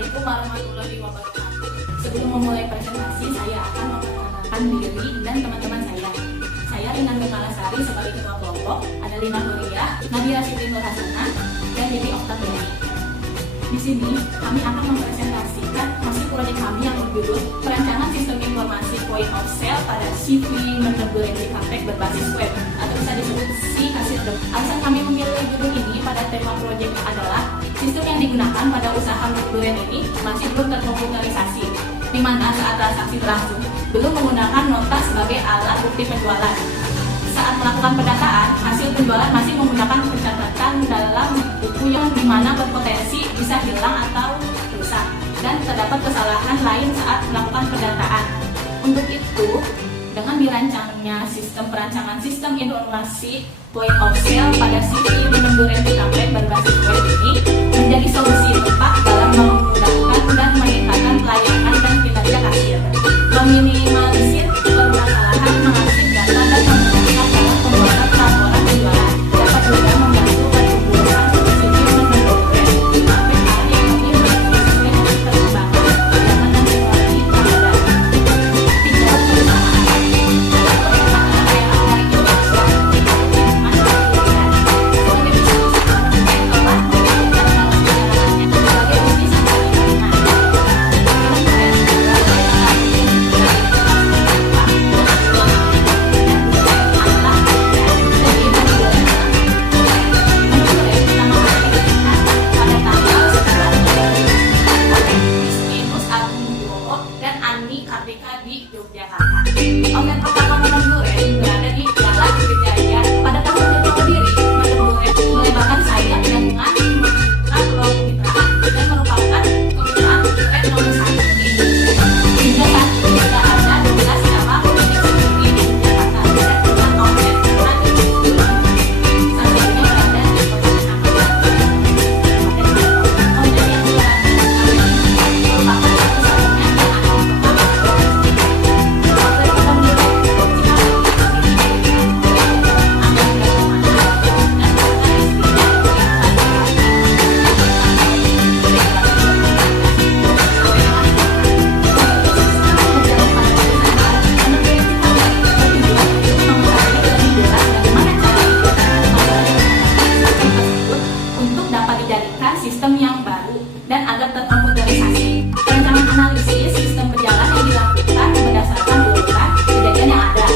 Assalamualaikum warahmatullahi wabarakatuh. Sebelum memulai presentasi, saya akan memperkenalkan diri dan teman-teman saya. Saya Rina Nurmalasari sebagai ketua kelompok, ada Lina Huriyah, Nabila Siti Nur Hasanah, dan Dewi Oktaviani. Di sini kami akan mempresentasikan hasil proyek kami yang berjudul Perancangan Sistem Informasi Point of Sale pada CV Menegurendi Campek berbasis web, atau bisa disebut CKSIRDEM. Alasan kami memilih judul ini pada tema proyek adalah sistem yang digunakan pada usaha Meneguren ini masih belum terkomputerisasi, di mana saat transaksi berlangsung belum menggunakan nota sebagai alat bukti penjualan. Saat melakukan pendataan, hasil penjualan masih menggunakan pencatatan dalam buku yang dimana berpotensi bisa hilang atau rusak, dan terdapat kesalahan lain saat melakukan pendataan. Untuk itu, dengan dirancangnya sistem perancangan sistem informasi point of sale pada CV Meneguren Campek berbasis web ini menjadi solusi tepat dalam memudahkan dan meningkatkan pelayanan dan kinerja kasir, meminimalisir permasalahan mengarsip data dan memudahkan dalam pembuatan laporan penjualan, dapat juga membantu pertumbuhan CV Meneguren Campek hari ini sesuai dengan perkembangan pelayanan dan teknologi terhadap tingkat perusahaan. Di Yogyakarta. Outlet pertama Meneguren berada di Jalan Wijaya. Pada tahun berdiri, Meneguren melebarkan sayap dengan membuka peluang kemitraan dan merupakan kemitraan Meneguren nomor 1 di Indonesia. Hingga saat ini sudah ada 12 cabang klinik sendiri di Yogyakarta dan 6 outlet pernah dibuka. Saat ini berada di Kota Tangerang. Outlet yang berada di merupakan satu-satunya sistem yang baru dan agar terkomputerisasi. Perancangan analisis sistem berjalan yang dilakukan berdasarkan urutan kejadian yang ada.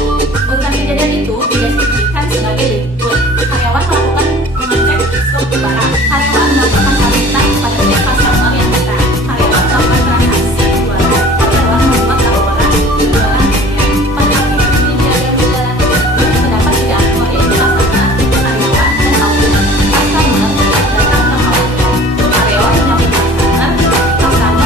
Urutan kejadian itu dideskripsikan sebagai berikut. Karyawan melakukan mengecek stok barang. Karyawan melakukan pamitan pada setiap customer yang datang. Karyawan melakukan transaksi jualan. Karyawan membuat laporan jualan harian. Pada aktivitas menjaga jualan tersebut terdapat 3 aktor, yaitu customer, karyawan, dan outlet. Customer datang ke outlet. Karyawan menyambut customer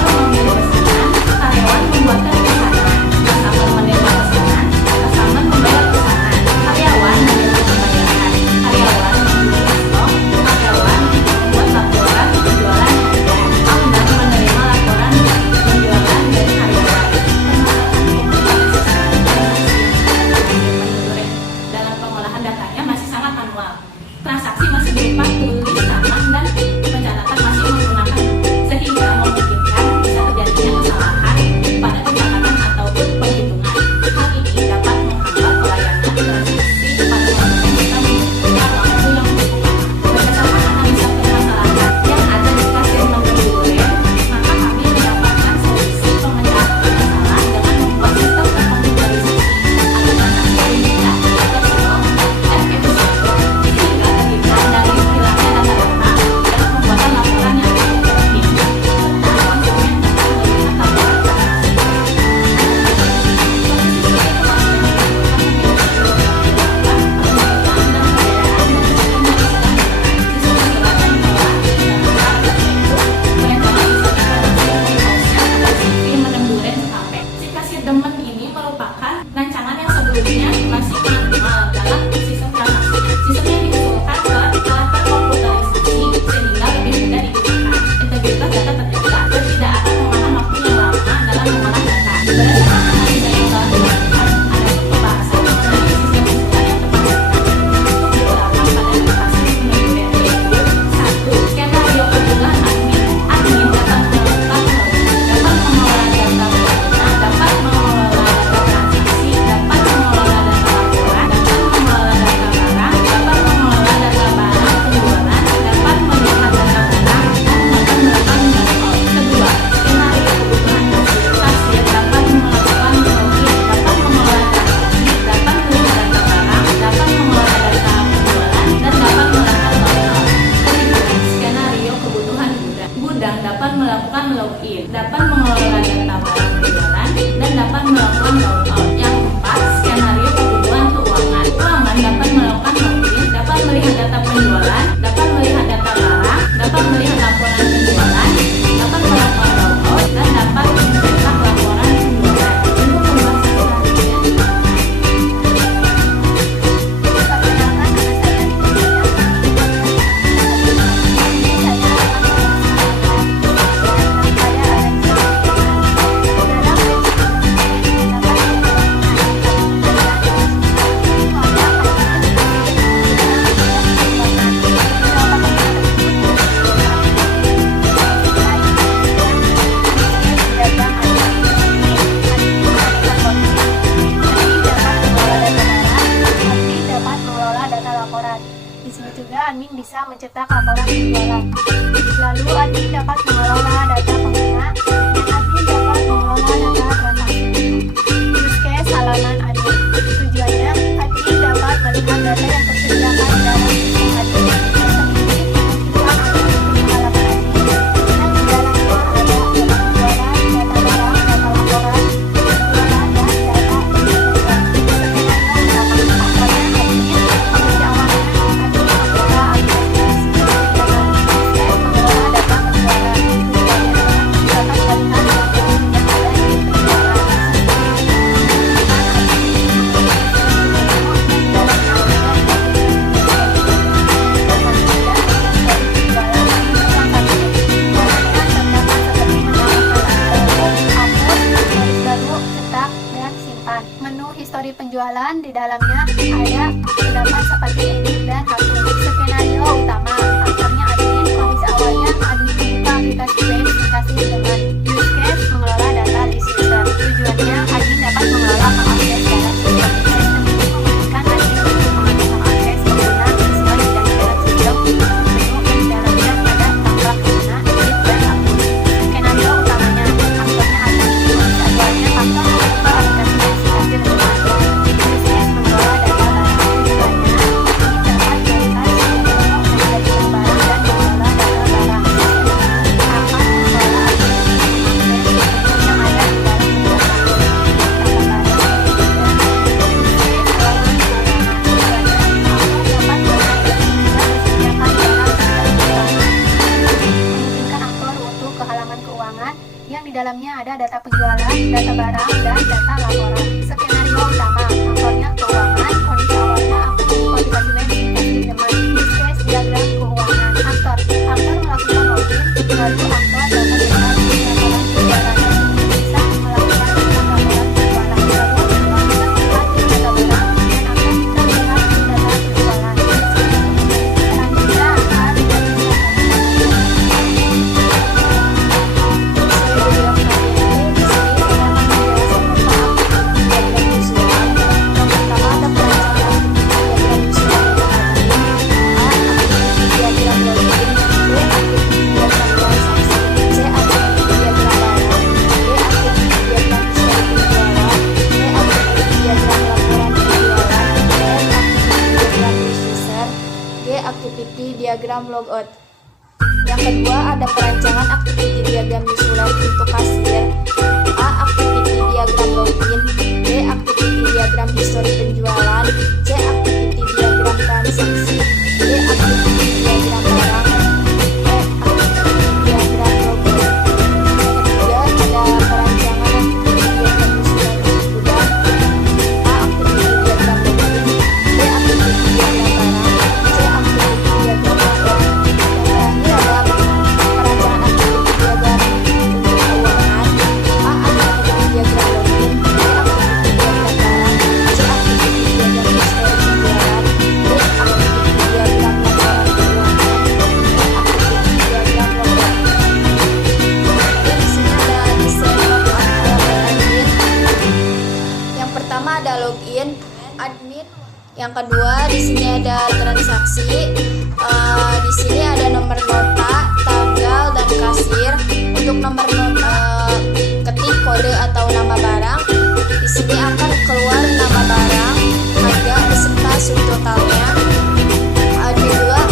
melakukan login, dapat mengelola data barang penjualan, dan dapat melakukan logout. Yang keempat, skenario kebutuhan keuangan. Pelanggan dapat melakukan login, dapat melihat data penjualan, dapat melihat data barang, dapat melihat laporan penjualan, dapat melakukan logout, dan dapat mencetak laporan penjualan. Untuk pembahasan selanjutnya, di sini juga admin bisa mencetak laporan penjualan. Lalu admin dapat mengelola data pengguna dan admin dapat mengelola data transaksi. Use case halaman admin. Tujuannya admin dapat melihat data yang tersediakan dalam sistem admin. Seperti menunjukkan admin ke halaman admin dan di dalamnya ada data penjualan, data barang, data laporan penjualan, dan data penjualan. Skenario utama awalnya admin kondisi awalnya histori penjualan. Di dalamnya ada terdapat seperti edit dan hapus. Skenario utama aktornya admin, kondisi awalnya admin membuka aplikasi web aplikasi dengan use case mengelola data list user. Tujuannya admin dapat mengelola mengakses data sistem. Sistem ini memungkinkan admin untuk mengatur mengakses pengguna sesuai dengan dalam sistem. Menu yang di dalamnya ada tambah pengguna, edit dan hapus. Skenario utamanya aktornya admin, kondisi awalnya aktor membuka aplikasi web aplikasi dengan dalamnya ada data penjualan, data barang, dan data laporan. Skenario utama, aktornya keuangan, kondisi awalnya aktor aplikasi web aplikasi teman, use case diagram keuangan. Aktor melakukan login, lalu aktor dapat melihat laporan penjualan. Bisa melakukan laporan penjualan, lalu aktor bisa melihat data barang, dan aktor bisa melihat data penjualan. Selanjutnya ada activity diagram logout. Yang kedua ada perancangan activity diagram usulan untuk kasir. A. Activity diagram login. B. Activity diagram histori penjualan. C. Activity diagram transaksi. D. Activity diagram barang. E. Activity diagram logout. Yang ketiga ada perancangan activity diagram usulan untuk gudang. A. Activity diagram login. B. Activity diagram barang. Yang kedua di sini ada transaksi. Di sini ada nomor nota, tanggal, dan kasir. Untuk nomor nota ketik kode atau nama barang. Di sini akan keluar nama barang, harga beserta subtotalnya. Admin juga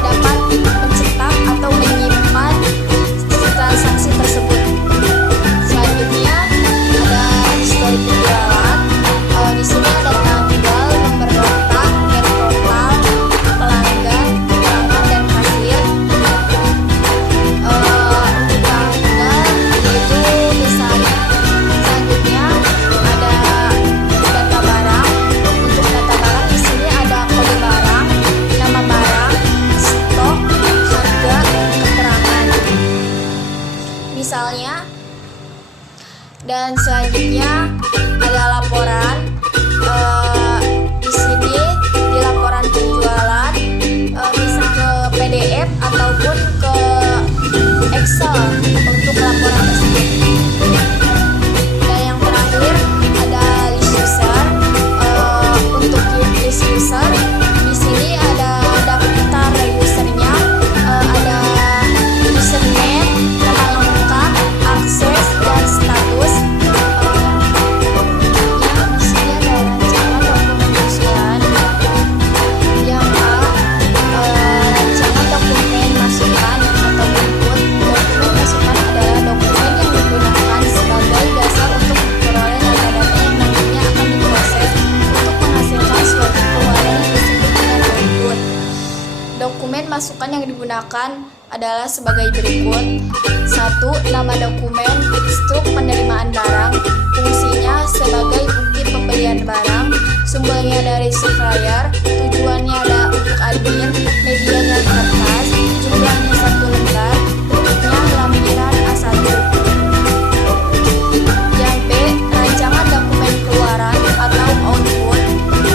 dapat mencetak atau menyimpan misalnya. Dan selanjutnya ada laporan. Di sini di laporan penjualan bisa ke PDF ataupun ke Excel untuk laporan tersebut. Dan yang terakhir ada list user. Untuk list user di sini ada daftar usernya, ada username, nama lengkap, akses dan status. Yang di sini ada rancangan dokumen usulan. Yang A, rancangan dokumen masukan atau input. Dokumen masukan adalah dokumen yang digunakan sebagai dasar untuk memperoleh data-data yang nantinya akan diproses untuk menghasilkan suatu keluaran yang disebut dengan output. Dokumen masukan yang digunakan adalah sebagai berikut. 1. Nama dokumen, struk penerimaan barang, fungsinya sebagai bukti pembelian barang, sumbernya dari supplier, tujuannya adalah untuk admin, medianya kertas, jumlahnya 1 lembar, bentuknya lampiran A1. Yang B, rancangan dokumen keluaran atau output,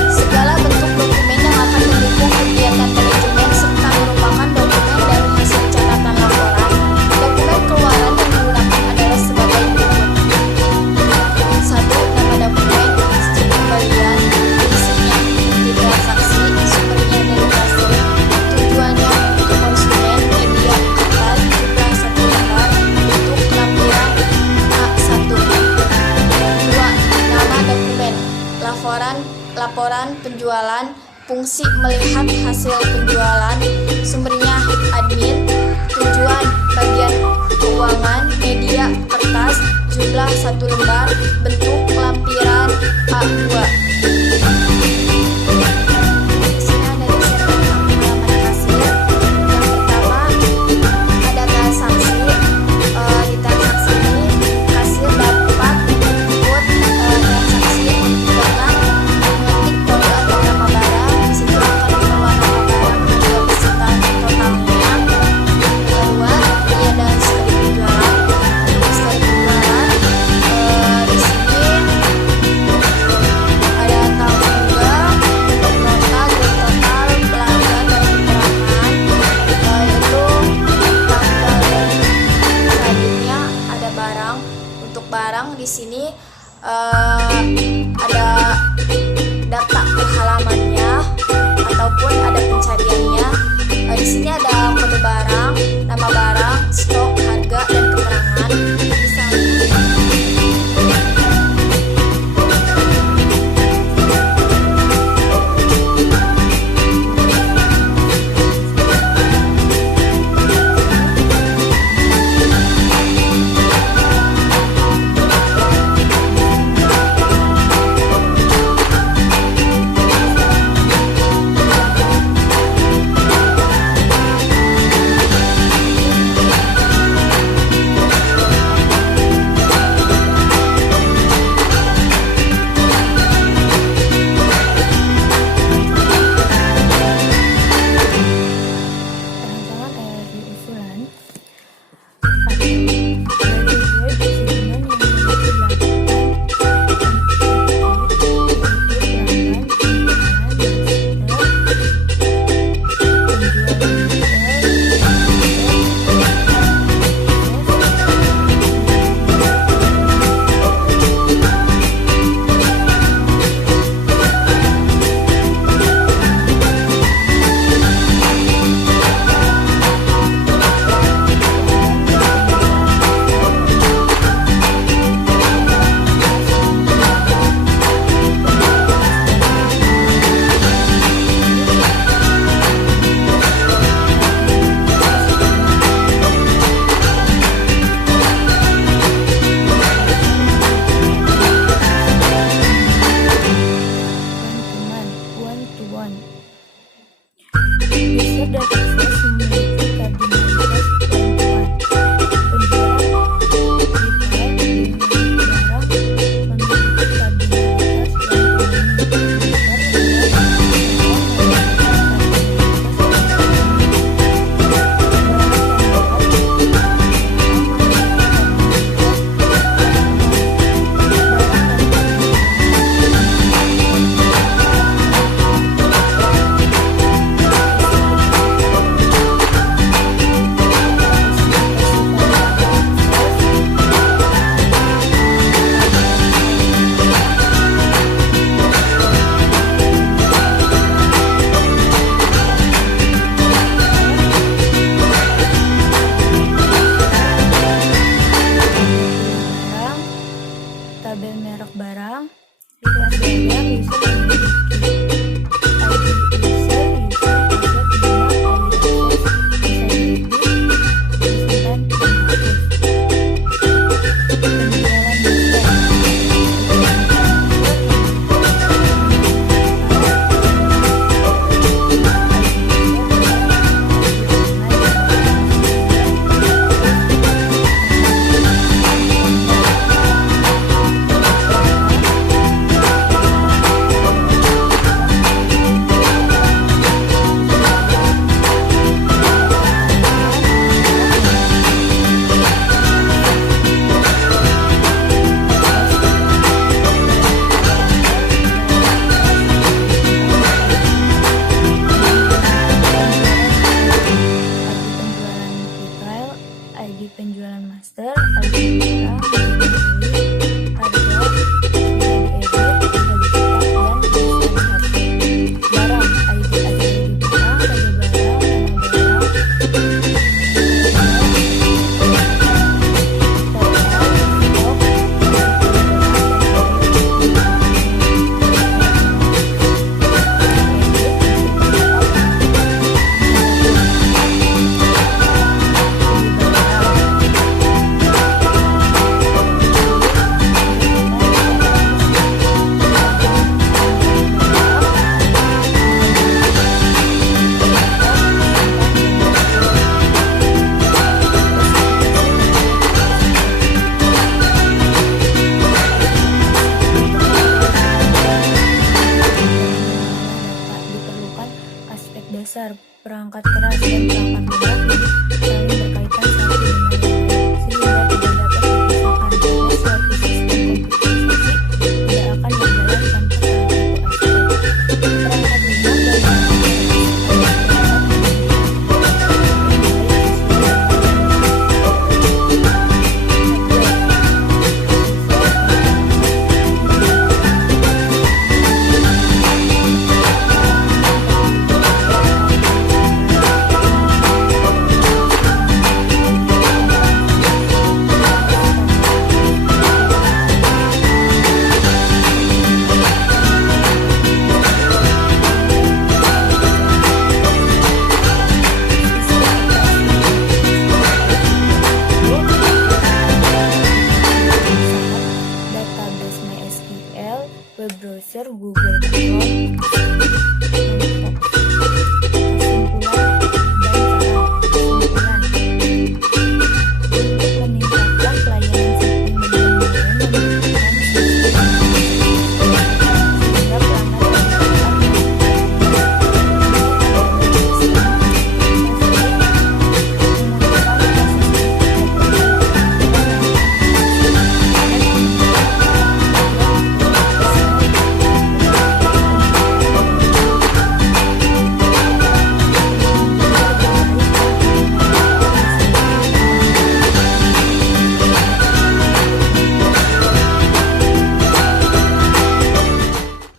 segala bentuk dokumen yang akan mendukung kegiatan manajemen serta merupakan dokumen dari hasil catatan laporan. Dokumen keluaran yang digunakan adalah sebagai berikut. 1. Nama dokumen, struk pembelian, isinya bukti transaksi, sumbernya dari kasir, tujuannya untuk konsumen, media kertas, jumlah 1 lembar, bentuk lampiran A1. 2. Nama dokumen, laporan penjualan, fungsi melihat hasil penjualan, sumbernya admin, tujuan bagian keuangan, media kertas, jumlah 1 lembar, bentuk lampiran A2. Di sini ada desain halaman kasir. Yang pertama ada transaksi. Di transaksi ini kasir dapat input transaksi dengan mengetik kode atau nama barang. Di situ akan keluar nama barang, harga beserta totalnya. Kedua, ini ada history penjualan. Untuk history penjualan di sini ada tahun juga, untuk nota, grup total, pelanggan dan keterangan, yaitu tanggal dan selanjutnya ada barang. Untuk barang di sini ada data halamannya ataupun ada pencariannya. Di sini ada kode barang, nama barang, stok, harga dan keterangan. Misalnya ID penjualan master, ID barang, harga, diedit, dicetak, dan tulisan hasil. Barang, ID barang, dasar, perangkat keras, dan perangkat lunak saling berkaitan satu dengan yang lain, sehingga tidak dapat dipisahkan. Karena suatu sistem komputerisasi tidak akan berjalan tanpa salah satu aspek. Perangkat lunak dan perangkat database MySQL, web browser, Google